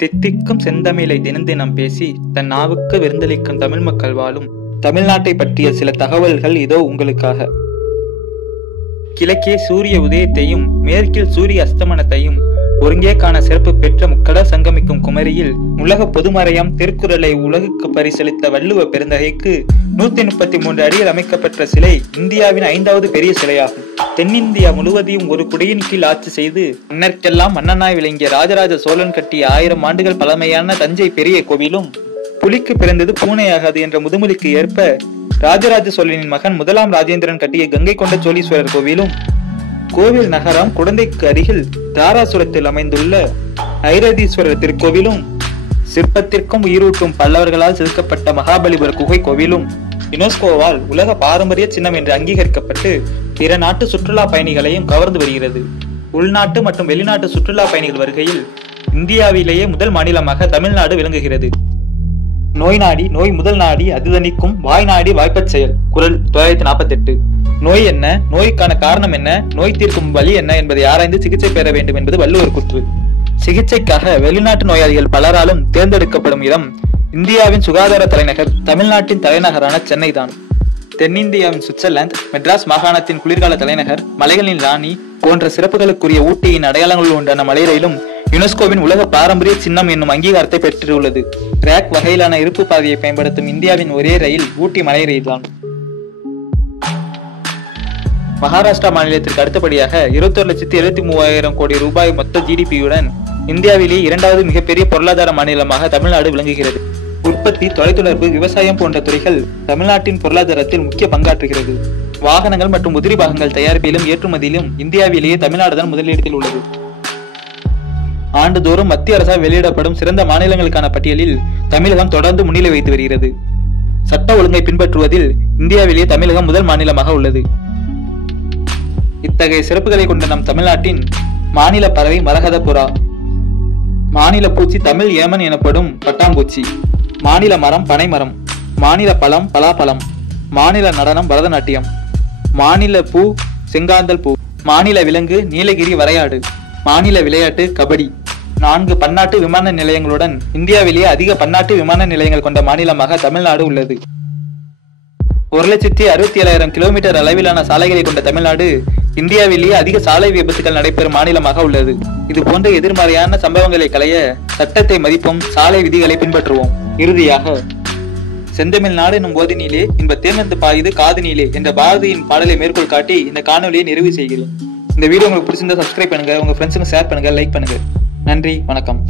தித்திக்கும் செந்தமிழை தினம் தினம் பேசி தன் நாவுக்கு விருந்தளிக்கும் தமிழ் மக்கள் வாழும் தமிழ்நாட்டை பற்றிய சில தகவல்கள் இதோ உங்களுக்காக. கிழக்கே சூரிய உதயத்தையும் மேற்கில் சூரிய அஸ்தமனத்தையும் ஒருங்கே காண சிறப்பு பெற்ற முக்கடல் சங்கமிக்கும் குமரியில் உலக பொதுமறையாம் திருக்குறளை உலகுக்கு பரிசளித்த வள்ளுவ பெருந்தகைக்கு 133 அடியில் அமைக்கப்பெற்ற சிலை இந்தியாவின் 5வது பெரிய சிலையாகும். தென்னிந்தியா முழுவதையும் ஒரு குடையின் கீழ் ஆட்சி செய்து மன்னர்க்கெல்லாம் மன்னனாய் விளங்கிய ராஜராஜ சோழன் கட்டிய 1000 ஆண்டுகள் பழமையான தஞ்சை பெரிய கோவிலும், புலிக்கு பிறந்தது பூனையாகாது என்ற முதுமொழிக்கு ஏற்ப ராஜராஜ சோழனின் மகன் முதலாம் ராஜேந்திரன் கட்டிய கங்கை கொண்ட சோழீஸ்வரர் கோவிலும், கோவில் நகரம் குடந்தைக்கு அருகில் தாராசுரத்தில் அமைந்துள்ள ஐரதீஸ்வரர் திருக்கோவிலும், சிற்பத்திற்கும் உயிரூட்டும் பல்லவர்களால் செதுக்கப்பட்ட மகாபலிபுர குகை கோவிலும் யுனெஸ்கோவால் உலக பாரம்பரிய சின்னம் என்று அங்கீகரிக்கப்பட்டு பிற நாட்டு சுற்றுலா பயணிகளையும் கவர்ந்து வருகிறது. உள்நாட்டு மற்றும் வெளிநாட்டு சுற்றுலா பயணிகள் வருகையில் இந்தியாவிலேயே முதல் மாநிலமாக தமிழ்நாடு விளங்குகிறது. நோய் நாடி நோய் முதல் நாடி அதுதணிக்கும் வாய் நாடி வாய்ப்பச் செயல். குறள் 948. நோய் என்ன, நோய்க்கான காரணம் என்ன, நோய் தீர்க்கும் வழி என்ன என்பதை ஆராய்ந்து சிகிச்சை பெற வேண்டும் என்பது வள்ளுவர் கூற்று. சிகிச்சைக்காக வெளிநாட்டு நோயாளிகள் பலராலும் தேர்ந்தெடுக்கப்படும் இடம் இந்தியாவின் சுகாதார தலைநகர் தமிழ்நாட்டின் தலைநகரான சென்னை தான். தென்னிந்தியாவின் சுவிட்சர்லாந்து, மெட்ராஸ் மாகாணத்தின் குளிர்கால தலைநகர், மலைகளின் ராணி போன்ற சிறப்புகளுக்குரிய ஊட்டியின் அடையாளங்கள் உண்டான மலை ரயிலும் யுனெஸ்கோவின் உலக பாரம்பரிய சின்னம் என்னும் அங்கீகாரத்தை பெற்றுள்ளது. ரேக் வகையிலான இருப்பு பாதையை பயன்படுத்தும் இந்தியாவின் ஒரே ரயில் ஊட்டி மலை ரயில் தான். மகாராஷ்டிரா மாநிலத்திற்கு அடுத்தபடியாக 21,73,000 கோடி ரூபாய் மொத்த ஜிடிபியுடன் இந்தியாவிலேயே 2வது மிகப்பெரிய பொருளாதார மாநிலமாக தமிழ்நாடு விளங்குகிறது. உற்பத்தி, தொலைத்தொடர்பு, விவசாயம் போன்ற துறைகள் தமிழ்நாட்டின் பொருளாதாரத்தில் முக்கிய பங்காற்றுகிறது. வாகனங்கள் மற்றும் உதிரி பாகங்கள் தயாரிப்பிலும் ஏற்றுமதியிலும் இந்தியாவிலேயே தமிழ்நாடுதான் முதலிடத்தில் உள்ளது. ஆண்டுதோறும் மத்திய அரசால் வெளியிடப்படும் சிறந்த மாநிலங்களுக்கான பட்டியலில் தமிழகம் தொடர்ந்து முன்னிலை வைத்து வருகிறது. சட்ட ஒழுங்கை பின்பற்றுவதில் இந்தியாவிலேயே தமிழகம் முதல் மாநிலமாக உள்ளது. இத்தகைய சிறப்புகளை கொண்ட நம் தமிழ்நாட்டின் மாநில பறவை மரகத புறா, மாநில பூச்சி தமிழ் ஏமன் எனப்படும் பட்டாம்பூச்சி, மாநில மரம் பனைமரம், மாநில பழம் பலாப்பழம், மாநில நடனம் பரதநாட்டியம், மாநில பூ செங்காந்தல் பூ, மாநில விலங்கு நீலகிரி வரையாடு, மாநில விளையாட்டு கபடி. 4 பன்னாட்டு விமான நிலையங்களுடன் இந்தியாவிலேயே அதிக பன்னாட்டு விமான நிலையங்கள் கொண்ட மாநிலமாக தமிழ்நாடு உள்ளது. 1,67,000 கிலோமீட்டர் அளவிலான சாலைகளை கொண்ட தமிழ்நாடு இந்தியாவிலேயே அதிக சாலை விபத்துகள் நடைபெறும் மாநிலமாக உள்ளது. இது போன்ற எதிர்மறையான சம்பவங்களை களைய சட்டத்தை மதிப்போம், சாலை விதிகளை பின்பற்றுவோம். இறுதியாக, செந்தமிழ்நாடு எனும் போதினிலே இன்ப தேர்ந்து பாயுது காதினிலே என்ற பாரதியின் பாடலை மேற்கோள் காட்டி இந்த காணொலியை நிறைவு செய்கிறேன். இந்த வீடியோ உங்களுக்கு பிடிச்சிருந்தா சப்ஸ்கிரைப் பண்ணுங்க, உங்க ஃப்ரெண்ட்ஸுக்கு ஷேர் பண்ணுங்க, லைக் பண்ணுங்க. நன்றி, வணக்கம்.